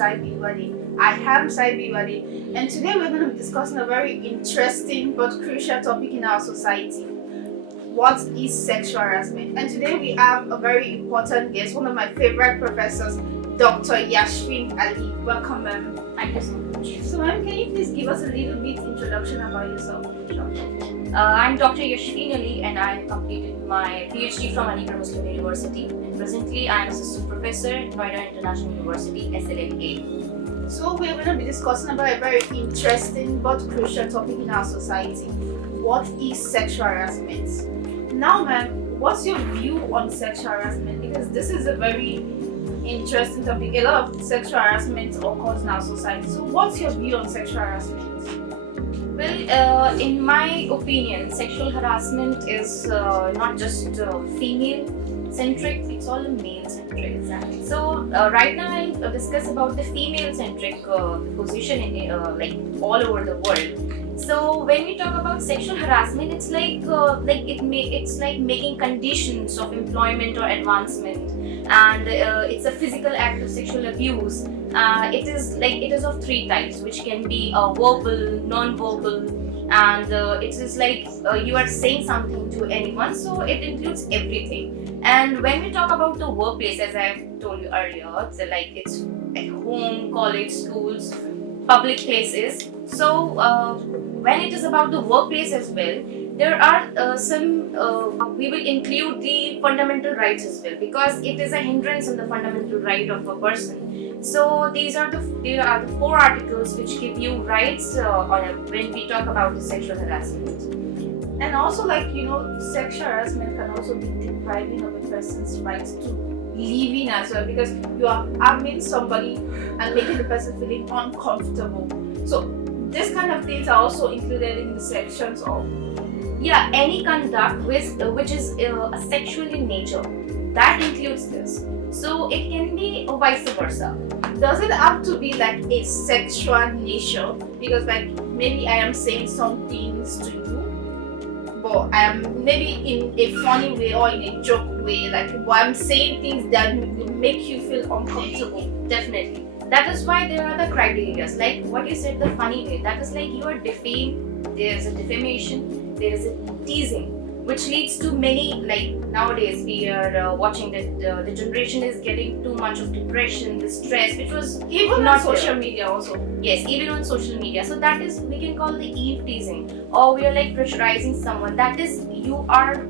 EWADE. I am Saibu, and today we're going to be discussing a very interesting but crucial topic in our society. What is sexual harassment? And today we have a very important guest, one of my favorite professors, Dr. Yashfeen Ali. Welcome, ma'am. Thank you so much. So, ma'am, can you please give us a little bit introduction about yourself? I'm Dr. Yashfeen Ali and I completed my PhD from Aligarh Muslim University. And presently, I am assistant professor at Noida International University, SELC. So, we're going to be discussing about a very interesting but crucial topic in our society. What is sexual harassment? Now, ma'am, what's your view on sexual harassment? Because this is a very interesting topic. A lot of sexual harassment occurs in our society. So, what's your view on sexual harassment? Well, in my opinion, sexual harassment is not just female centric, it's all male centric. Exactly. So right now I'll discuss about the female centric position in like all over the world. So when we talk about sexual harassment, it's it's like making conditions of employment or advancement, and it's a physical act of sexual abuse. It is of three types, which can be verbal, non-verbal, and it is like you are saying something to anyone. So it includes everything. And when we talk about the workplace, as I've told you earlier, it's at home, college, schools, public places. So when it is about the workplace as well, there are we will include the fundamental rights as well, because it is a hindrance on the fundamental right of a person. So there are the four articles which give you rights when we talk about the sexual harassment. And also, sexual harassment can also be depriving of a person's rights to live in as well, because you are harming somebody and making the person feeling uncomfortable. So these kind of things are also included in the sections of any conduct which is a sexual in nature, that includes this. So it can be vice versa. Does it have to be like a sexual nature? Because maybe I am saying some things to you, but I am maybe in a funny way or in a joke way, but I'm saying things that will make you feel uncomfortable. Definitely. That is why there are the criteria. Like what you said, the funny way. That is like you are defamed. There is a defamation. There is a teasing, which leads to many, nowadays we are watching that the generation is getting too much of depression, the stress, which was even not on social there. media also. Yes, even on social media. So that is, we can call the eve teasing, or we are pressurizing someone. That is, you are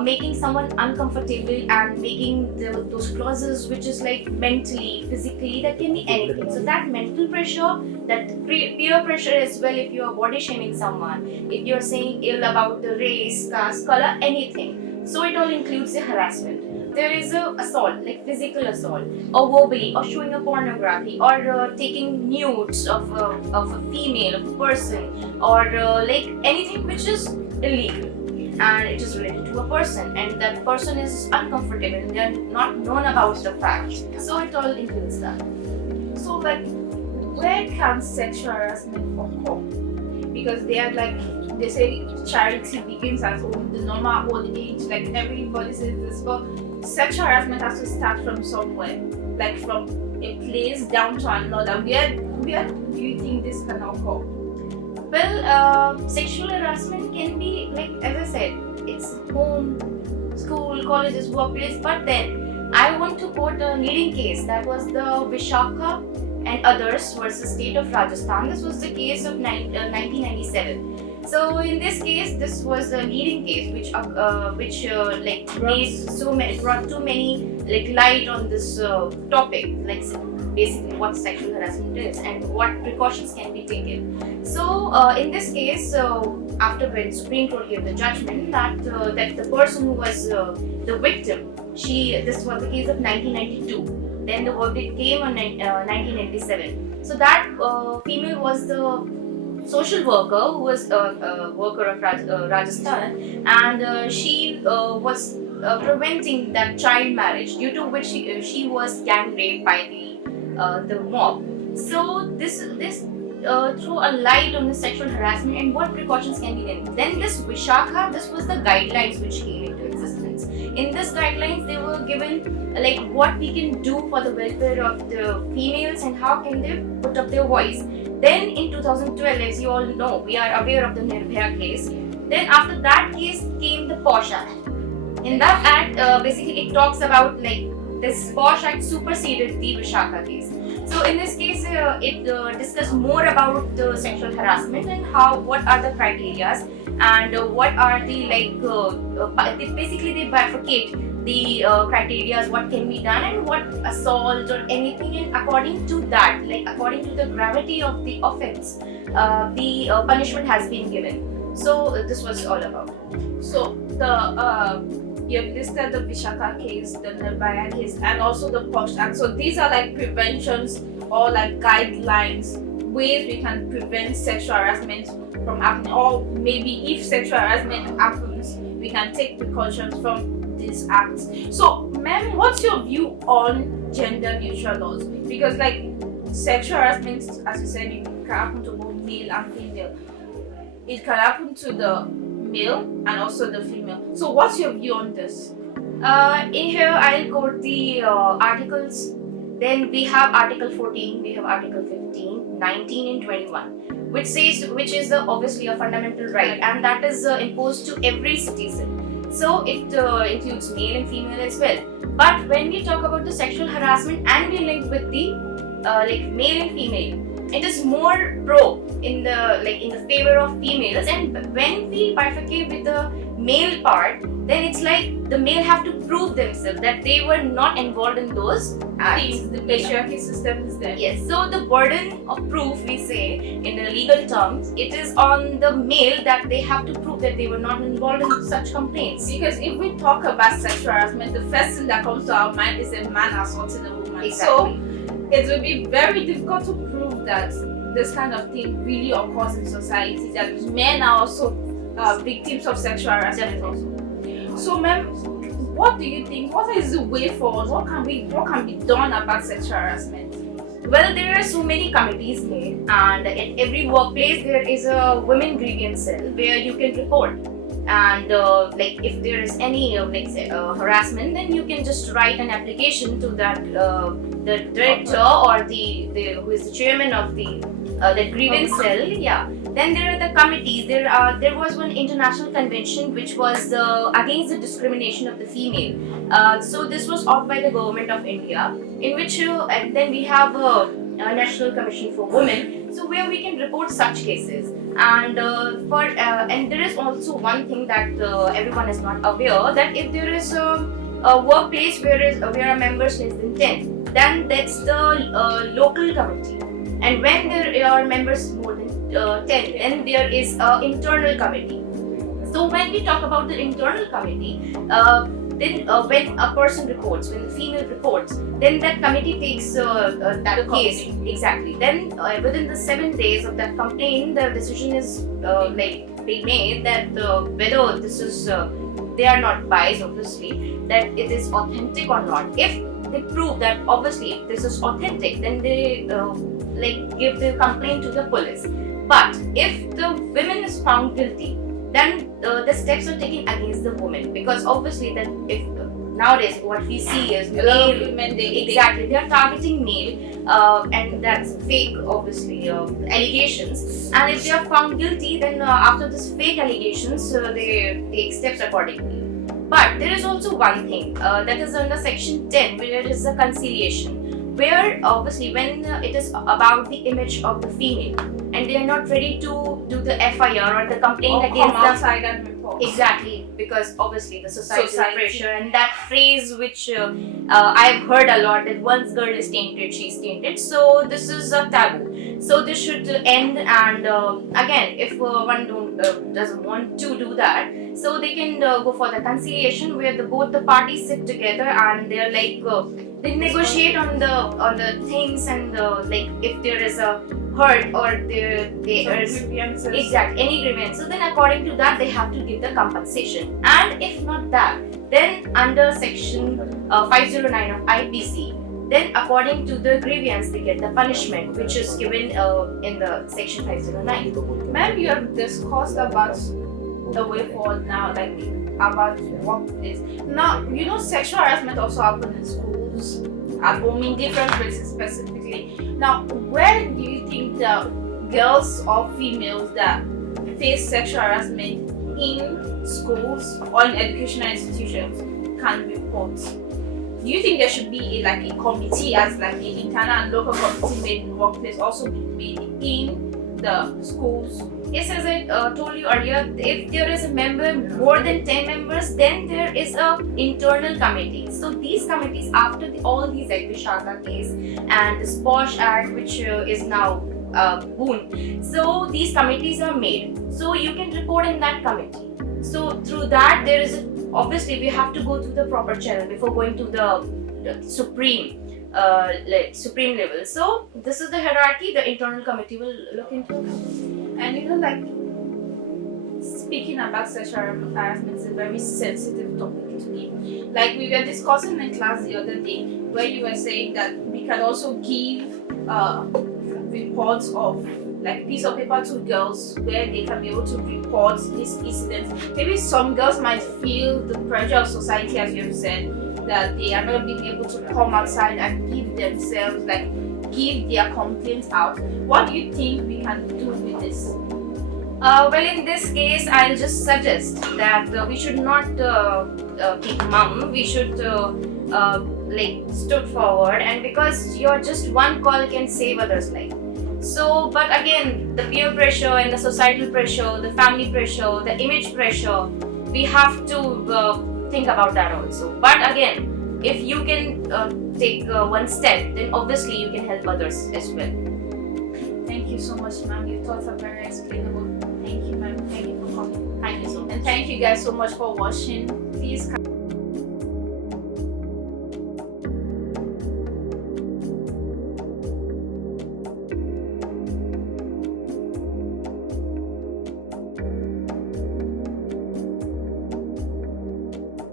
making someone uncomfortable and making those clauses which is mentally, physically, that can be anything. So that mental pressure, that peer pressure as well, if you are body shaming someone, if you are saying ill about the race, caste, color, anything. So it all includes the harassment. There is a assault, like physical assault, or verbally, or showing a pornography, or taking nudes of a female, of a person, or anything which is illegal. And it is related to a person, and that person is uncomfortable and they are not known about the fact. So it all includes that. So where can sexual harassment occur? Because they say charity begins at home, the normal old age, everybody says this, but sexual harassment has to start from somewhere, from a place down to another. Where do you think this can occur? Well, sexual harassment can be, as I said, it's home, school, colleges, workplace. But then I want to quote a leading case, that was the Vishakha and others versus state of Rajasthan. This was the case of 1997. So in this case, this was a leading case which brought too many light on this topic, basically what sexual harassment is and what precautions can be taken. So in this case, after when Supreme Court gave the judgment that the person who was the victim, this was the case of 1992. Then the verdict came on 1987. So that female was the social worker, who was a worker of Rajasthan, and she was preventing that child marriage, due to which she was gang raped by the mob. So this throw a light on the sexual harassment and what precautions can be taken. Then this Vishakha, this was the guidelines which came into existence. In this guidelines, they were given like what we can do for the welfare of the females and how can they put up their voice. Then in 2012, as you all know, we are aware of the Nirbhaya case. Then after that case came the POSH Act. In that act, basically it talks about like this POSH Act superseded the Vishakha case. So in this case, it discussed more about the sexual harassment and what are the criterias and what are the basically they bifurcate the criterias, what can be done and what assault or anything, and according to that, like according to the gravity of the offense, the punishment has been given. So this was all about. So the you have listed the Vishaka case, the Nirbhaya case, and also the POSH Act. So these are like preventions or like guidelines, ways we can prevent sexual harassment from happening, or maybe if sexual harassment happens, we can take precautions from these acts. So, ma'am, what's your view on gender neutral laws? Because like sexual harassment, as you said, it can happen to both male and female. It can happen to the male and also the female. So what's your view on this? In here I'll quote the articles. Then we have Article 14, we have Article 15, 19 and 21, which is obviously a fundamental right, and that is imposed to every citizen. So it includes male and female as well. But when we talk about the sexual harassment and we link with the male and female, it is more pro in the favor of females, and when we bifurcate with the male part, then it's like the male have to prove themselves that they were not involved in those acts. The patriarchy system is there. Yes, so the burden of proof, we say in the legal terms, it is on the male that they have to prove that they were not involved in such complaints. Because if we talk about sexual harassment, the first thing that comes to our mind is a man assaulting a woman. Exactly. So it will be very difficult to prove that this kind of thing really occurs in society, that men are also victims of sexual harassment also. So ma'am, what do you think? What is the way forward? What can be done about sexual harassment? Well, there are so many committees made, and at every workplace there is a women grievance cell where you can report. And if there is any harassment, then you can just write an application to that the director or the who is the chairman of the grievance cell. Yeah. Then there are the committees. There was one international convention which was against the discrimination of the female. So this was out by the government of India, in which and then we have a National Commission for Women. So where we can report such cases. And and there is also one thing that everyone is not aware, that if there is a workplace where a members less than 10, then that's the local committee. And when there are members more than 10, then there is an internal committee. So when we talk about the internal committee, then when a person reports, when the female reports, then that committee takes that case. Exactly. Then within the 7 days of that complaint, the decision is being made that whether this is they are not biased, obviously, that it is authentic or not. If they prove that obviously if this is authentic, then they give the complaint to the police. But if the woman is found guilty, then the steps are taken against the woman, because obviously that if nowadays what we see is male women, they are targeting male and that's fake, obviously allegations, and if they are found guilty, then after this fake allegations they take steps accordingly. But there is also one thing that is under section 10, where it is a conciliation, where obviously when it is about the image of the female and they are not ready to do the FIR or the complaint against them outside and report. Exactly, because obviously the societal pressure and that phrase which I've heard a lot, that once girl is tainted, she's tainted. So this is a taboo. So this should end, and again, if one doesn't want to do that, so they can go for the conciliation, where both the parties sit together and they're they negotiate on the things, and if there is a hurt or there is any grievance, so then according to that they have to give the compensation. And if not that, then under section 509 of IPC, then according to the grievance they get the punishment which is given in the section 509. Ma'am, you have discussed about the way forward now, like about workplace. Now, you know, sexual harassment also happens in schools, at home, in different places specifically. Now, where do you think the girls or females that face sexual harassment in schools or in educational institutions can report? Do you think there should be like a committee, as like an internal and local committee made in the workplace, also be made in the schools? Yes, as I told you earlier, if there is a member more than 10 members, then there is a internal committee. So these committees, after all these like Vishaka case and the Sposh Act, which is now Boon, so these committees are made. So you can report in that committee. So through that, there is obviously we have to go through the proper channel before going to the supreme supreme level. So this is the hierarchy the internal committee will look into. And you know, like, speaking about sexual harassment is a very sensitive topic to me. Like, we were discussing in class the other day where you were saying that we can also give reports of like piece of paper to girls where they can be able to report these incidents. Maybe some girls might feel the pressure of society, as you have said, that they are not being able to come outside and give themselves, like, give their complaints out. What do you think we can do with this? Well, in this case, I'll just suggest that we should not keep mum. We should like stood forward, and because your just one call can save others' life. So, but again, the peer pressure and the societal pressure, the family pressure, the image pressure, we have to think about that also. But again, if you can take one step, then obviously you can help others as well. Thank you so much, ma'am. Your thoughts are very explainable. Thank you, ma'am. Thank you for coming. Thank you so much. And thank you guys so much for watching. Please